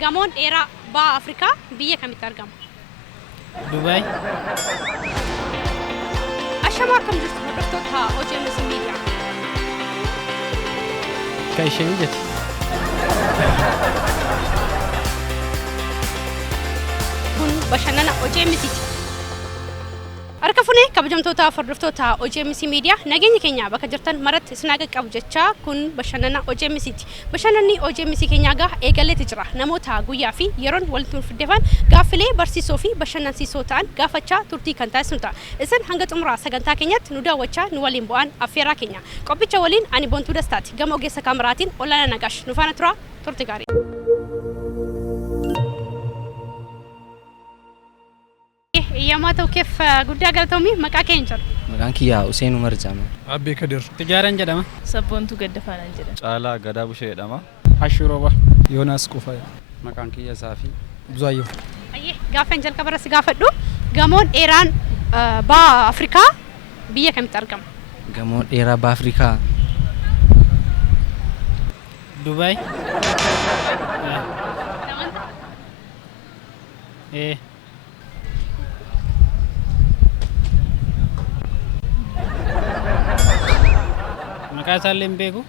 Gamoon dheeraa baha Afrikaa biyya kamitti argama? Dubai. Ashamaa akkam jirtu hordoftoota OGMS Media. Kan ishee mijate. Kun bashannana OGMSiti. Harka funee kabajamtoota hordoftoota OGMS Media nageenyi keenya bakka jirtan maratti isin qaqqabu jecha kun bashannana OGMSiti. Bashannanni OGMS keenya gaa eegaleeti jira. Namoota guyyaa fi yeroon walitti fiddeefan gaaffilee barsiisoo fi bashannansiisoo ta'an gaafachaa turtii kan taasisnudha. Isin hanga xumuraa sagantaa keenyatti nu daawwachaa nu waliin bu'aan affeeraa keenya. Qophicha waliin ani Boontuu Dastaati. Gama ogeessa kaameraatiin Olaanaa Nagaash nu faana tura turtii gaarii. Yamaatoo keef guddaa galatoomii maqaa keenya jira. Maqaan kiyyaa Hussein Umar jedhama. Abbee Kadir. Tijaaran jedhama. Sabboontuu Gaddafaan jedhama. Caalaa Gadaa Bushee jedhama. Hashurooba. Yoonaas Qufaa. Maqaan kiyya Saafii. Buzaayyoo. Ayyee gaafan jalqaba irratti gaafadhu gamoon dheeraan baha Afrikaa biyya kamitti argama? Gamoon dheeraa baha Afrikaa. Dubai. Maqaa isaallee hin beeku.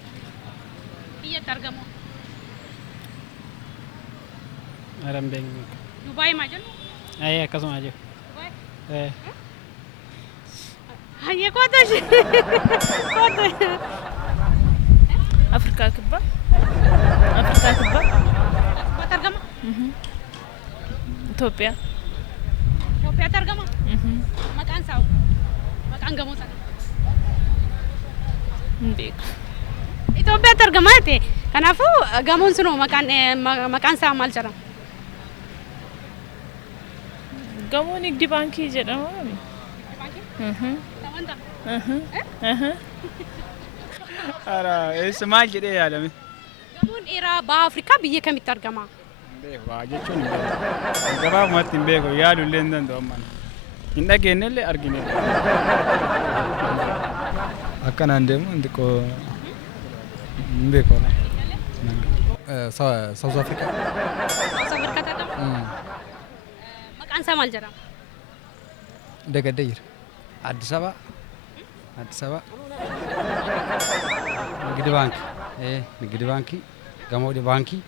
Biyyatti argamu. Ara hin beeknu. Dubai maa jennu? Ayyee akkasuma jiru. Ayyee kootu ishee. Kootu. Afrikaa kibbaa. Afrikaa kibbaa. Asumatti argama? Itoophiyaa. Itoophiyaatti argama? Maqaan isaa maqaan gamoo sana. Hin beeku. Itoophiyaatti argama jettee kanaafuu gamoon sunoo maqaan isaa maal jedhama? Gamoon Nigdi Baankii jedhama. Ara eessa maal jedhee yaadame? Gamoon dheeraa baha Afrikaa biyya kamitti argama? Beeku waa jechuun hin beeku. Gabaabumatti hin beeku yaadu illee hin danda'u amma. Hin dhageenye illee argine. Akkanaan deemu hin xiqqoo hin beeku. South Africa. South Afrikaatti argama? Maqaan isaa maal jedhama? Dagadee jira. Addis Ababa. Addis Ababa. Nigdi Baankii. Nigdi Baankii. Gamoo Baankii.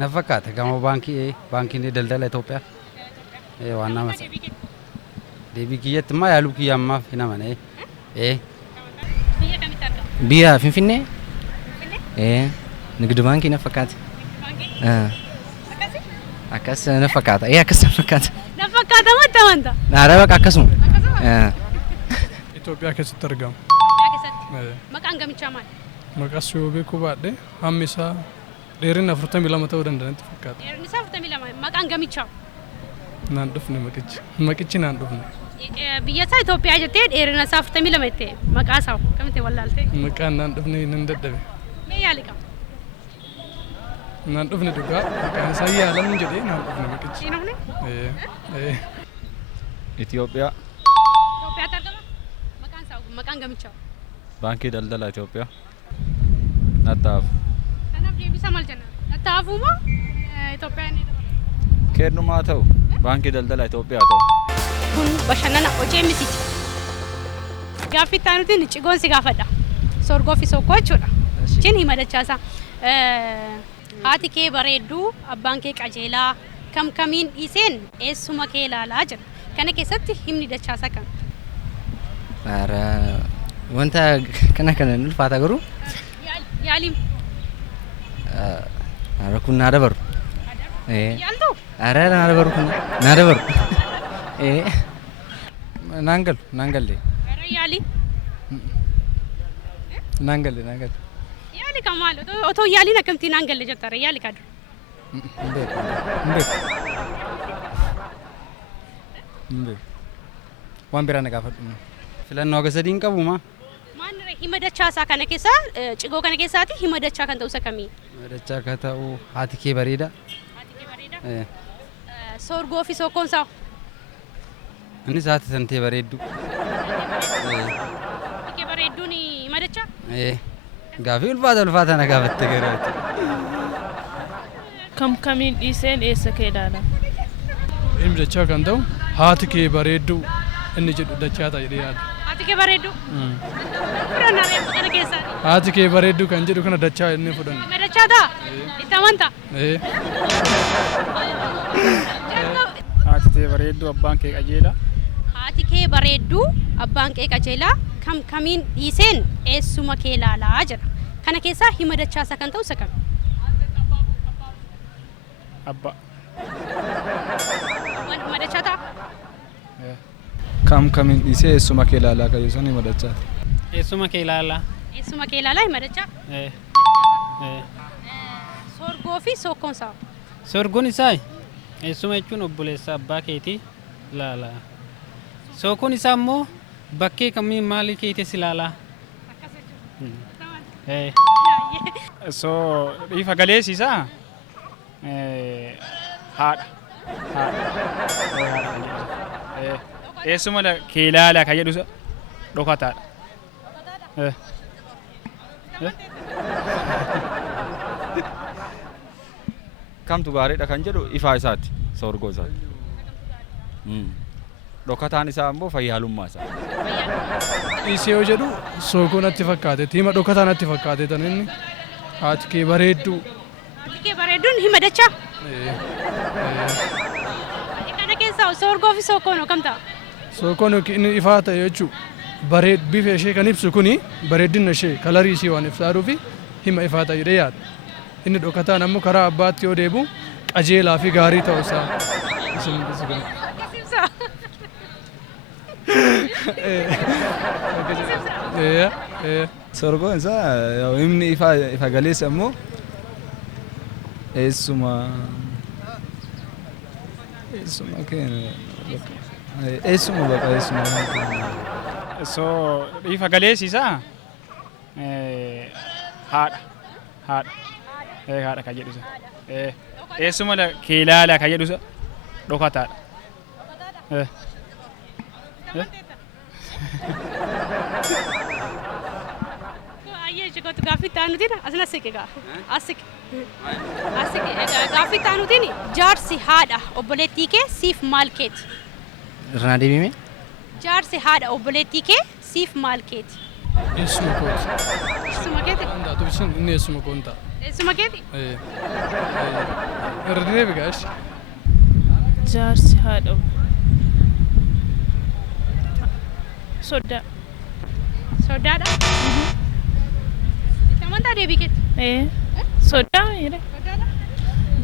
Na fakkaata gamoo baankii baankiin daldala Itoophiyaa. Waan nama sana. Deebii kiyyatti maa yaaluu kiyya ammaaf hin amane. Biyya kamitti argama? Biyya Finfinnee. Finfinnee? Nigdi Baankii na fakkaata. Akkasii? Akkas na fakkaata. Akkas na fakkaata. Na fakkaata moo wanta? Naara baqa akkasuma. Itoophiyaa keessatti argama. Biyya keessatti. Maqaan gamichaa maali? Maqaa yoo beekuu baadhee hammi isaa dheerina 42 ta'uu danda'anitti fakkaata. Dheerinni isaa 42. Maqaan gamichaa? Naan dhufne maqichi. Maqichi naan dhufne. Biyya isaa Itoophiyaa jettee dheerina isaa 42 jettee maqaa isaa kamitti wallaaltee? Maqaan naan dhufne hin dadhabe. Mee yaali qaba? Naan dhufne dhugaa maqaan isaa yaalamu jedhee naan dhufne maqichi. Siin hafne? Itoophiyaa. Itoophiyaatti argama? Maqaan isaa maqaan gamichaa? Baankii Daldala Itoophiyaa. Nattaaf. Kanaaf deebisa maal jenna? Nattaafuu moo Itoophiyaan ni dabala? Kennumaa ta'u Baankii Daldala Itoophiyaa ta'u. Kun bashannana OGMSiti. Gaaffii itti aanutiin cigoon si gaafadha. Sorgoo fi sokkoo jechuudha. Cin hima dachaasaa. Haati kee bareedduu abbaan kee qajeelaa kam kamiin dhiiseen eessuma kee ilaalaa jira. Kana keessatti himni dachaasaa kam? Ara wanta kana ulfaata garuu. Yaaliin. Ara kun naa dabaru. Yaaltu? Ara naa dabaru kun naa dabaru. Naan galle. Ara yaali. Naan galle. Yaali kam maal? Otoo yaaliin akkamtii naan galle jettara yaali kadhu. Hin beeku. Waan biraa na gaafadhu. Filannoo akka sadii hin qabu maa? Maanirra hima dachaasaa kana keessaa cigoo kana keessaati hima dachaa kan ta'u isa kamii? Dachaa akka ta'u haati kee bareeda. Haati kee bareeda. Sorgoo fi sokkoon isaa? Innis haati tantee bareeddu. Haati kee bareedduun hima dachaa? Gaaffii ulfaata na gaafatte garaati. Kam kamiin dhiiseen eessa kee ilaala? Ilmi dachaa kan ta'u haati kee bareedduu inni jedhu dachaa ta'a jedhee yaada. Haati kee bareedduu. Fudhannaa reeffa kana keessaa. Haati kee bareedduu kan jedhu kana dachaa inni fudhanna. Mee dachaa ta'a? Itti amanta? Haati kee bareedduu abbaan kee qajeelaa. Haati kee bareedduu abbaan kee qajeelaa kam kamiin dhiiseen eessuma kee ilaalaa jedha. Kana keessaa hima dachaasaa kan ta'u isa kami? Abbaa. Hima dachaa ta'a? Kam kamiin dhiisee eessuma kee ilaalaa qajeelaa sun hima dachaa. Eessuma kee ilaalaa. Eessuma kee ilaalaa hima dachaa? Sorgoo fi sookkoon isaa. Sorgoon isaa eessuma jechuun obboleessa abbaa keetii ilaalaa. Sookkoon isaa immoo bakkee kamiin maalii keetis ilaalaa. So ifa galeessisaa haadha. Eessuma kee ilaalaa kan jedhu dhokataadha. Kamtu gaariidha kan jedhu ifaa isaati sorgoo isaati. Dhokataan isaa immoo fayyaalummaa isaa. Dhiisee yoo jedhu sookoo natti fakkaate hima dhokataa natti fakkaate tan inni haati kee bareedduu. Haati kee bareedduun hima dachaa? Kana keessaa sorgoo fi sookkoon kam ta'a? Sookoon inni ifaa ta'e jechuun bifa ishee kan ibsu kuni bareeddina ishee kalarii ishee waan ibsaadhuu fi hima ifaa ta'e jedhee yaada. Inni dhokataan ammoo karaa abbaatti yoo deebi'u qajeelaa fi gaarii ta'uu isaa. Sorgoon isaa himni ifa galeessa immoo eessuma bakka eessuma. So ifa galeessisaa haadha. Haadha kan jedhu isa. Eessuma kee ilaalaa kan jedhu isa dhokataadha. Ayyee shigotu gaaffii taanutiin asina siqe gaa. Asiqe. Gaaffii taanutiin jaarsi haadha obboleettii kee siif maal keeti? Irraa deebime? Jaarsi haadha obboleettii kee siif maal keeti? Eessuma kooti. Eessuma keeti? Hundaatu ibsin inni eessuma koon ta'a. Eessuma keeti? Irra deebi gaashi. Jaarsi haadha sodaa. Sodaadha? Itti amantaa deebii keeti? Sodaa miire.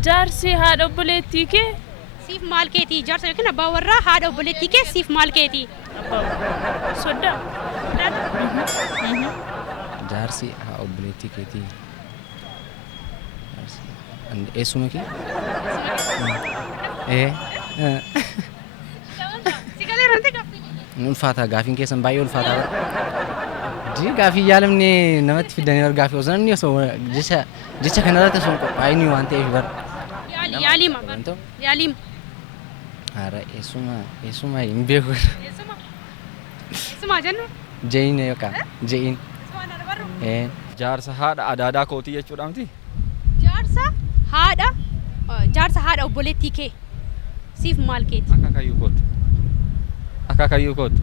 Jaarsi haadha obboleettii kee siif maal keeti? Jaarsa yookiin abbaa warraa haadha obboleettii kee siif maal keeti? sodaa. Jaarsi obboleettii keetii. Eessuma kee? Sigalee ranti gaaffii. Ni ulfaata gaafiin keessan baay'ee ulfaata. Gaaffii yaalamne namatti fidanii gaaffii osoo namni osoo jecha kanarratti osoo qophaa'inii waan ta'eef bara. Yaalima. Haara eessuma hin beeku. Eessuma jennu? Je'in yookaan je'in. Jaarsa haadha adaadaa kootii jechuudha miti. Jaarsa haadha obboleettii kee siif maal keeti? Akaakayyuu kooti. Akaakayyuu kooti.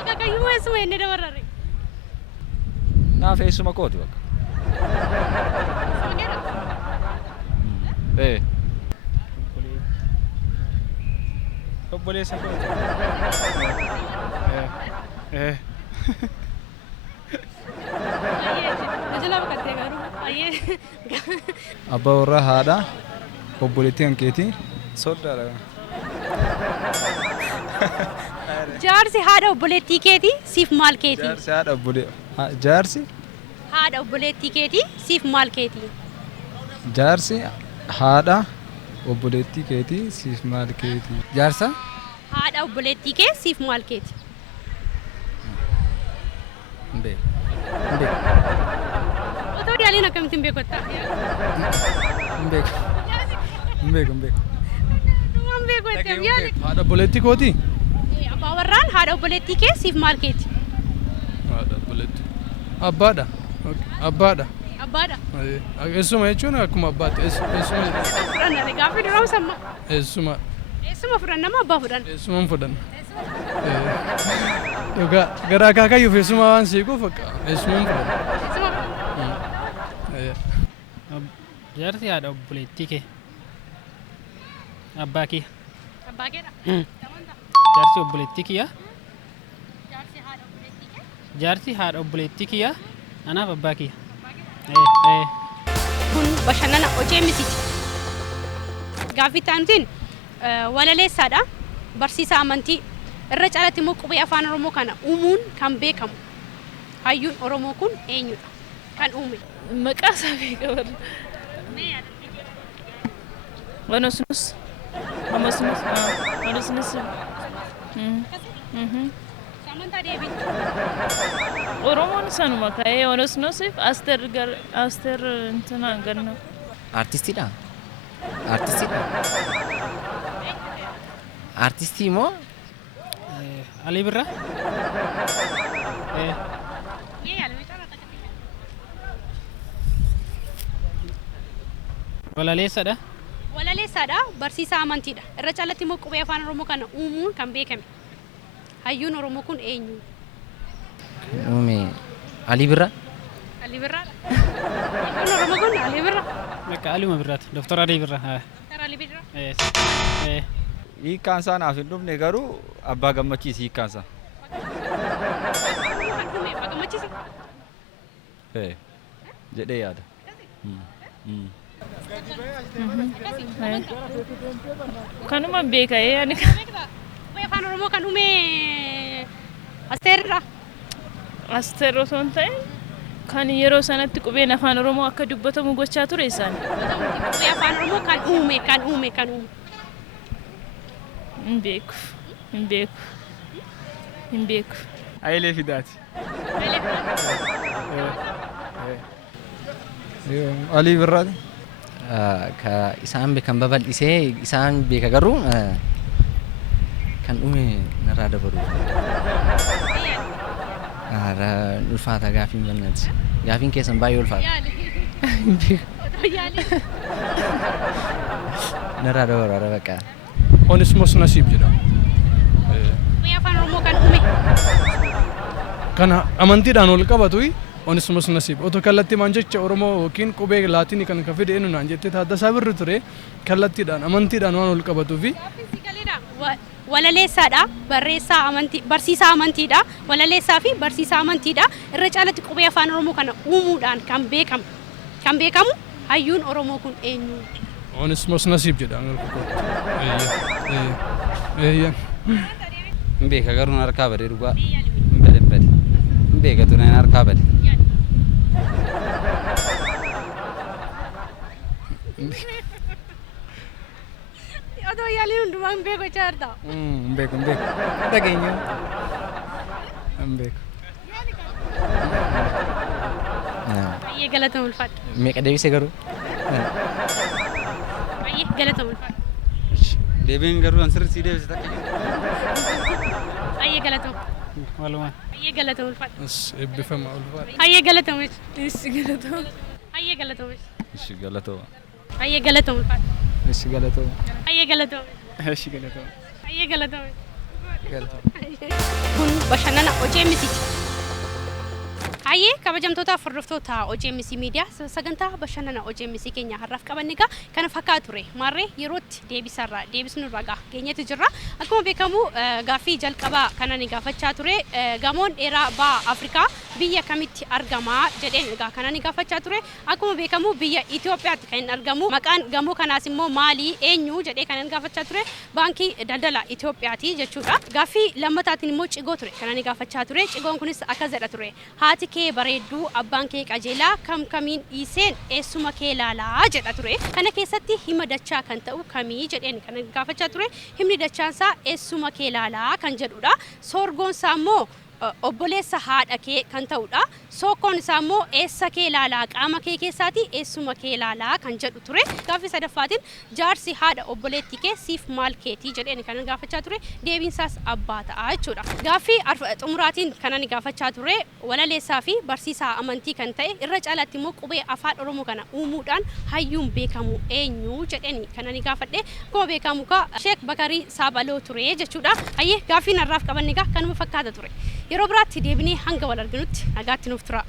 Akaakayyuu eessuma inni dabarare? Naaf eessuma kooti bakka. Obboleessa kooti. Abbaa warraa haadha obboleettii kan keetii sodaadha. Jaarsi haadha obboleettii keetii siif maal keeti? Jaarsi haadha obboleettii keetii siif maal keeti? Jaarsi haadha obboleettii keetii siif maal keeti? Jaarsa haadha obboleettii kee siif maal keeti? hin beeku. Otoo yaaliin akkamitti hin beeku? Hin beeku. Haadha obboleettii kooti? Abbaa warraan haadha obboleettii kee siif maal keeti? Haadha obboleettii. Abbaadha. Abbaadha. Abbaadha. Eessuma jechuun akkuma abbaatti. Eessuma jedhama. Fudhanna gaaffii duraa samma. Eessuma. Eessuma fudhanna moo abbaa fudhanna? Eessuma hin fudhanna. Dhugaa gara akaakayyuuf eessuma waan siiquuf eessuma hin fudhanna. Eessuma fudhanna. Jaarsi haadha obboleettii kee. Abbaa kee. Abbaa keedha. Jaarsi obboleettii kiyya. Jaarsi haadha obboleettii kee. Jaarsi haadha obboleettii kiyya. Anaaf abbaa kiyya. Kun bashannana OJMCti. Gaaffii taanutiin walaleessaadha. Barsiisaa amantii irra caalatti immoo qubee afaan Oromoo kana uumuun kan beekamu. Hayyuun Oromoo kun eenyudha? Kan uume. Maqaa isaa beeka warra. Wanosnus. Wanosnus. Wanosnus. Samantaa deebii. Oromoon sanuma ka'ee wanosnusiif Asteer intina ganna. Artistiidha. Artistiidha. Artistii moo? Alii Birraa. Walaleessadha. Walaleessaadha. Barsiisaa amantiidha. Irra caalatti immoo qubee afaan Oromoo kana uumuun kan beekame. Hayyuun Oromoo kun eenyu? Uume Alii Birraa. Alii Birraadha. Hayyuun Oromoo kun Alii Birraa. Bakka Aliuma Birraati. Doktor Alii Birraa. Doktor Alii Birraa. Hiikkaan isaa naaf hin dhufne garuu abbaa gammachiisi hiikkaan isaa. Abbaa gammachiisa. Jedhee yaada. Kanuma beeka ani. Qubee afaan Oromoo kan uume Asteeridha. Asteer osoo hin ta'in kan yeroo sanatti qubeen afaan Oromoo akka dubbatamu gochaa ture isaan. Qubee afaan Oromoo kan uume. Hin beeku. Hayilee Fidaati. Alii Birraati. Ka isaan beekan babal'isee isaan beeka garuu kan uume narraa dabalu. Ulfaata gaafiin bannaati. Gaafiin keessan baay'ee ulfaata. Narraa dabalu bakka. Onesmos Nasiib jedhama. Qubee afaan Oromoo kan uume. Kana amantiidhaan ol qabatu Onesmos Nasiib. Otoo kallattiimaan jecha Oromoo yookiin qubee Laatinii kan fide eenyu naan jettee Taaddasaa Birru ture kallattiidhaan amantiidhaan waan ol qabatuufi. Walaleessaadha. Barsiisaa amantiidha. Walaleessaa fi barsiisaa amantiidha. Irra caalatti qubee afaan Oromoo kana uumuudhaan kan beekamu hayyuun Oromoo kun eenyu? Onesmos Nasiib jedhama. Hin beeka garuu harkaa badee dhugaa. Hin bade. Hin beeka ture harkaa bade. Otoo yaaliin hundumaa hin beeku jechaa jirta. Hin beeku. Dhageenya. Hin beeku. Baay'ee galata ulfaadha. Meeqa deebisee garuu? Baay'ee galata ulfaadha. Deebiin garuu an sirriitti deebise takka. Baay'ee galata. Walumaa. Baay'ee galata ulfaadha. Eebbifama ulfaadha. Baay'ee galata ulfaadha. Baay'ee galatoomi. Ishi galatoo. Baay'ee galata ulfaadha. Ishi galatoo. Baay'ee galata. Ishi galatoo. Baay'ee galata. Kun bashannana OJMCti. Hayyee kabajamtoota hordoftoota OJMC miidiyaa sagantaa bashannana OJMC keenya har'aaf qabanne egaa kana fakkaatu ture. Maarree yerootti deebisnurraa geenyeetu jirra. Akkuma beekamu gaaffii jalqabaa kana ni gaafachaa ture. Gamoon dheeraa ba'a Afrikaa biyya kamitti argama jedheen egaa kana ni gaafachaa ture. Akkuma beekamu biyya Itoophiyaatti kan argamu. Maqaan gamoo kanaas immoo maali eenyu jedhee kan gaafachaa ture. Baankii daldala Itoophiyaati jechuudha. Gaaffii lammataatiin immoo cigoo ture kana ni gaafachaa ture. Cigoon kunis akkas jedha ture. Haati kee bareedduu abbaan kee qajeelaa kamiin dhiiseen eessuma kee laalaa jedha ture. Kana keessatti hima dachaa kan ta'u kamii jedheen kan gaafachaa ture. Himni dachaansaa eessuma kee laalaa kan jedhudha. Soorgoonsaa immoo obboleessa haadha kee kan ta'udha. Sokkoon isaa immoo eessa kee ilaalaa qaama kee keessaati eessuma kee ilaalaa kan jedhu ture. Gaaffii sadaffaatiin jaarsi haadha obboleettii kee siif maal keetii jedheen kan gaafachaa ture. Deebiinsaas abbaa ta'a jechuudha. Gaaffii xumuraatiin kan gaafachaa ture walaleessaa fi barsiisaa amantii kan ta'e irra caalaatti immoo qubee afaan Oromoo kana uumuudhaan hayyuun beekamu eenyu jedheen kan gaafadhe. Akkuma beekamu Sheek Bakarii Saabaloo ture jechuudha. Hayyee gaaffii narraaf qabanne kanuma fakkaata ture. Yeroo biraatti deebinee hanga wal arginutti nagaatti nuuf tura.